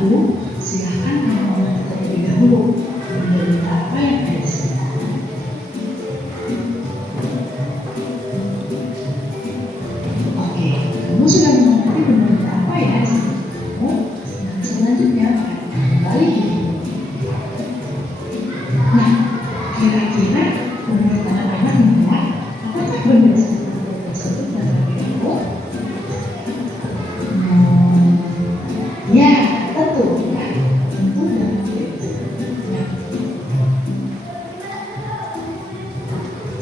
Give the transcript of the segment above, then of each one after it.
lagu, silakan kamu terlebih dahulu berita apa yang ada di sekitar. Oke, kamu sudah mengerti berita apa ya di sekitar kamu? Nah, selanjutnya kembali ke video. Nah, kira-kira menurut anak-anak menilai apakah benda tersebut dapat dihitung? Ya, tentu ya, tentu dapat dihitung.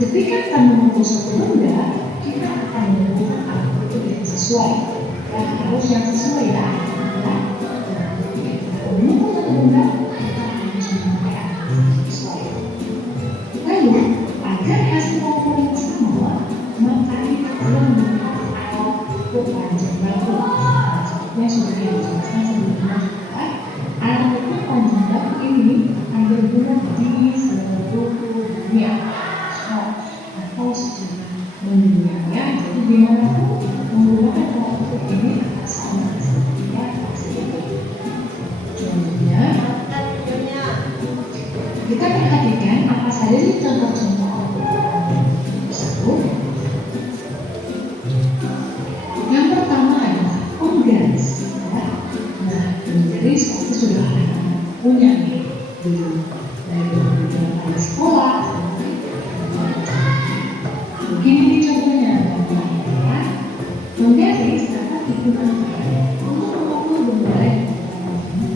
Ketika kita mengukur suatu benda, kita akan menemukan apa itu yang sesuai. Dan harus yang sesuai ya. Nah, ketika kita mengukur suatu benda, kita harus memakai apa yang sesuai. Lalu, agar hasil pengukuran sama, maka kita perlu menggunakan alat ukur panjang bahu. Seperti sudah dijelaskan sebelumnya juga, alat ukur panjang bahu ini akan berguna di seluruh dunia atau secara mendunia. Jadi dimanapun menggunakan alat ukur ini akan sama seperti hasil itu. Contohnya, kita perhatikan apa saja sih contoh-contoh alat ukur tersebut. Yang pertama adalah garis. Ya. Nah, garis pasti sudah anak-anak punya nih dari beberapa sekolah. Begini nih contohnya, ya. Menggaris dapat digunakan untuk mengukur benda yang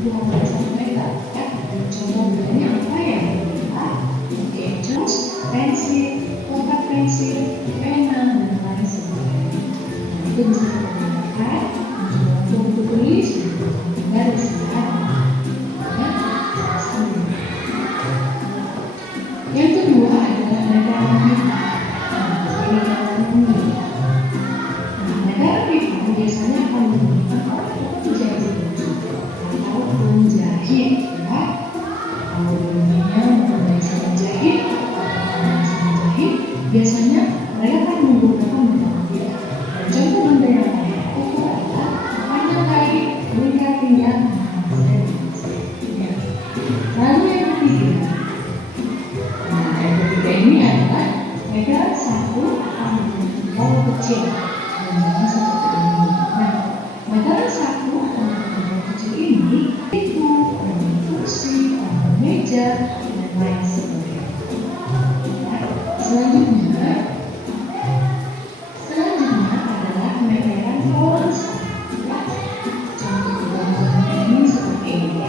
12 meter. Ya. Contoh bendanya apa ya? Oke, terus pensil, pulpen pensil, pena, dan lain sebagainya. Nah, itu bisa digunakan untuk tulis garis ya. Yang kedua adalah negara kita. Negara kita biasanya akan menggunakan alat ukur jahit atau penjahit ya. Kalau bendanya bisa menjahit biasanya mereka akan menggunakan metode. Contoh benda yang lain itu adalah panjang kaki, lingkar pinggang, lalu yang ketiga. Nah, yang ketiga ini adalah medan satu akan menggunakan bau kecil dan jangan seperti ini. Nah, medan satu akan menggunakan bau kecil ini itu kursi, meja, dan lain sebagainya. Selanjutnya adalah meteran fluoresan. Contoh gambarnya ini seperti ini.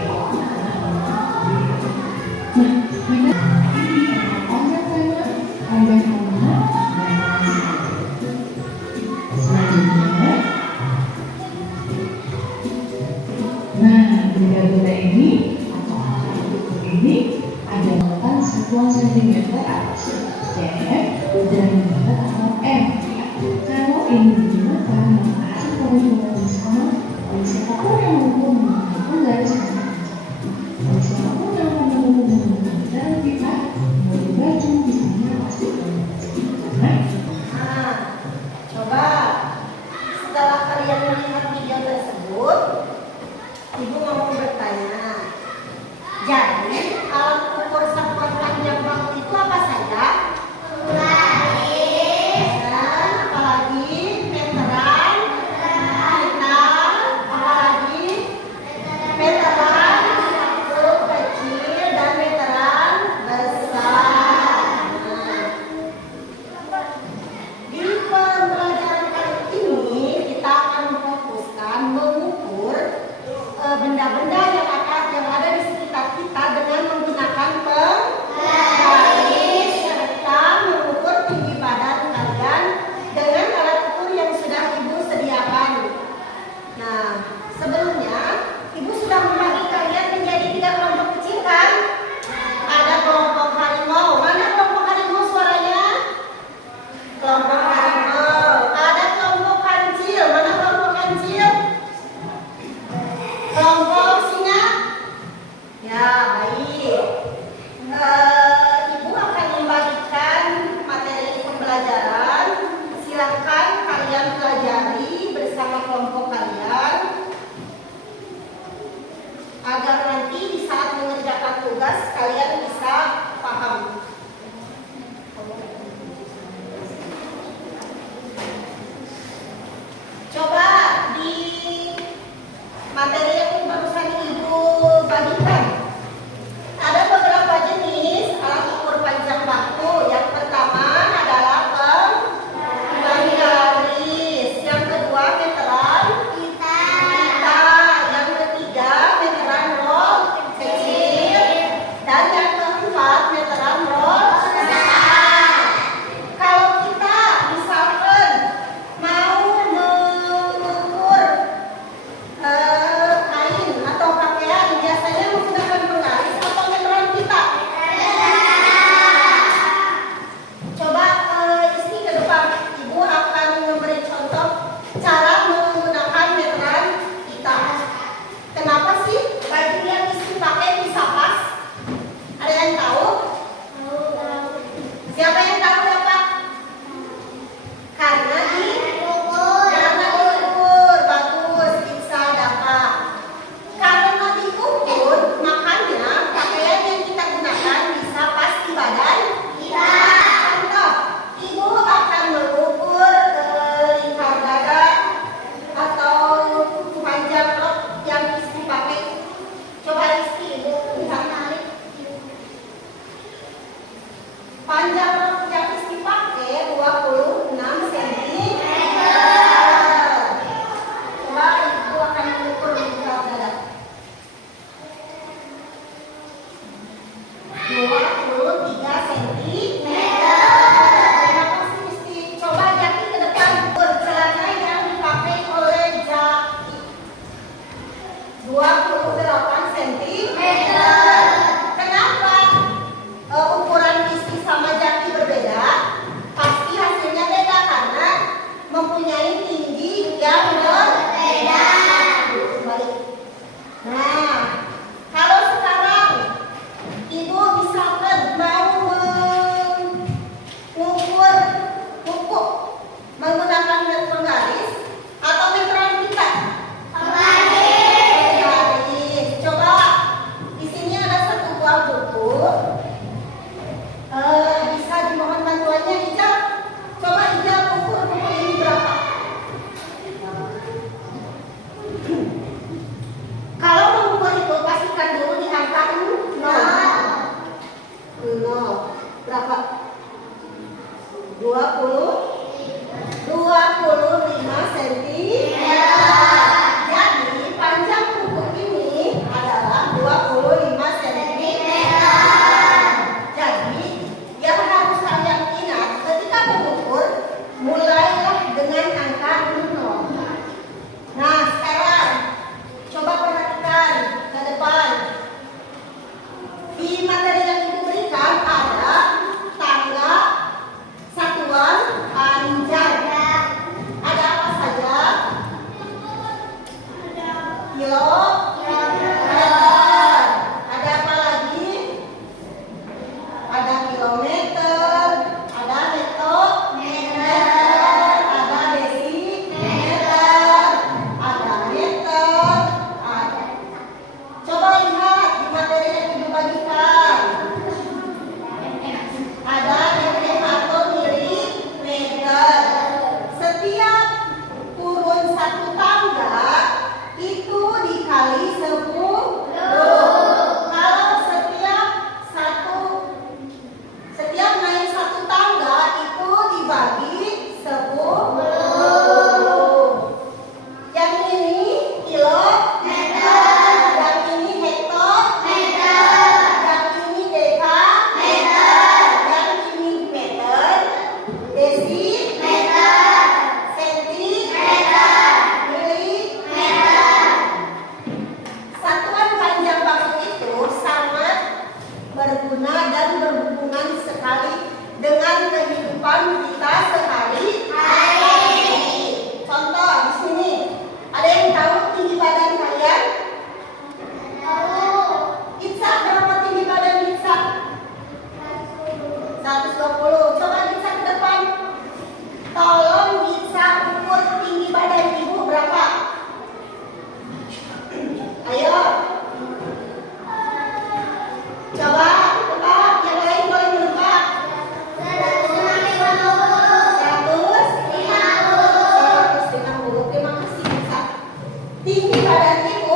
Nah, meteran ini adalah panjang tangan, panjang tangan, dan lain sebagainya. Selanjutnya, nah benda-benda ini atau alat ukur ini adalah satuan sentimeter atau cm dan meter atau m. Kalau ini digunakan, maka hasil pengukuran sama oleh siapapun yang mengukur menggunakan garis panjang. Oleh siapapun yang mengukur menggunakan cara kita mau baju misalnya pasti karena. Coba setelah kalian melihat video tersebut, ibu mau bertanya. Jadi alat ukur satuan panjang bahu itu apa saja? materi yang barusan Ibu bagikan. Ada beberapa jenis alat ukur panjang baku. Yang pertama adalah penggaris. Yang kedua meteran pita. Yang ketiga meteran roll kecil. Dan yang keempat meteran roll besar. Kalau kita misalkan mau mengukur kain atau pakaian, biasanya menggunakan penggaris atau meteran pita. Coba isi ke depan, Ibu akan memberi contoh cara menggunakan meteran pita. Kenapa sih baju yang isi pakai bisa pas? Ada yang tahu? Siapa yang tahu ya Pak? Karena diukur. Bagus, bisa dapat. Karena diukur, makanya pakaian yang kita gunakan bisa pas di badan kita. Contoh, Ibu akan mengukur lingkar dada atau panjang rok yang Ibu pakai. Coba Ibu lihat. Panjang rok yang Ibu pakai 26 cm. Coba Ibu akan mengukur lingkar dada. 23 cm. Terima kasih Isti. Coba Jaki ke depan. Celana yang dipakai oleh Jaki 28 cm. Kenapa ukuran Isti sama Jaki berbeda? Pasti hasilnya beda karena mempunyai tinggi yang berbeda. Balik. Nah, kalau sekarang Ibu misalkan mau mengukur kuku menggunakan penggaris atau meteran pita? Penggaris. Coba di sini ada satu buah buku. Bisa dimohon bantuannya Ijab. Coba Ijab ukur buku ini berapa? Kalau mengukur itu pastikan dulu di angka 0. Berapa? 25 cm. Jadi panjang buku ini adalah 25 cm. Jadi yang harus kalian ingat ketika mengukur, mulailah dengan angka 0. Nah, sekarang coba perhatikan ke depan. Di materi yang Ibu berikan ada tangga satuan panjang. Ada apa saja? Kilometer. Ada apa lagi? Ada kilometer, ada meter, ada desimeter, ada meter, ada. Coba lihat di materi yang Ibu bagikan. Ada mm atau milimeter. Setiap turun satu tangga itu dikali 10. Kalau setiap naik satu tangga itu dibagi 10. Yang ini kilometer, yang ini hektometer, yang ini dekameter, yang ini meter, desimeter, sentimeter, milimeter. Satuan panjang baku itu sangat berguna dan berhubungan sekali dengan kehidupan kita sehari-hari. Contoh di sini, ada yang tahu tinggi badan kalian? Itza, berapa tinggi badan Itza? 120. Coba Itza ke depan. Tolong Itza ukur tinggi badan Ibu berapa? Ayo. Coba tebak, yang lain boleh menebak. 150. Oke, makasih Itza. Tinggi badan Ibu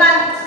depan.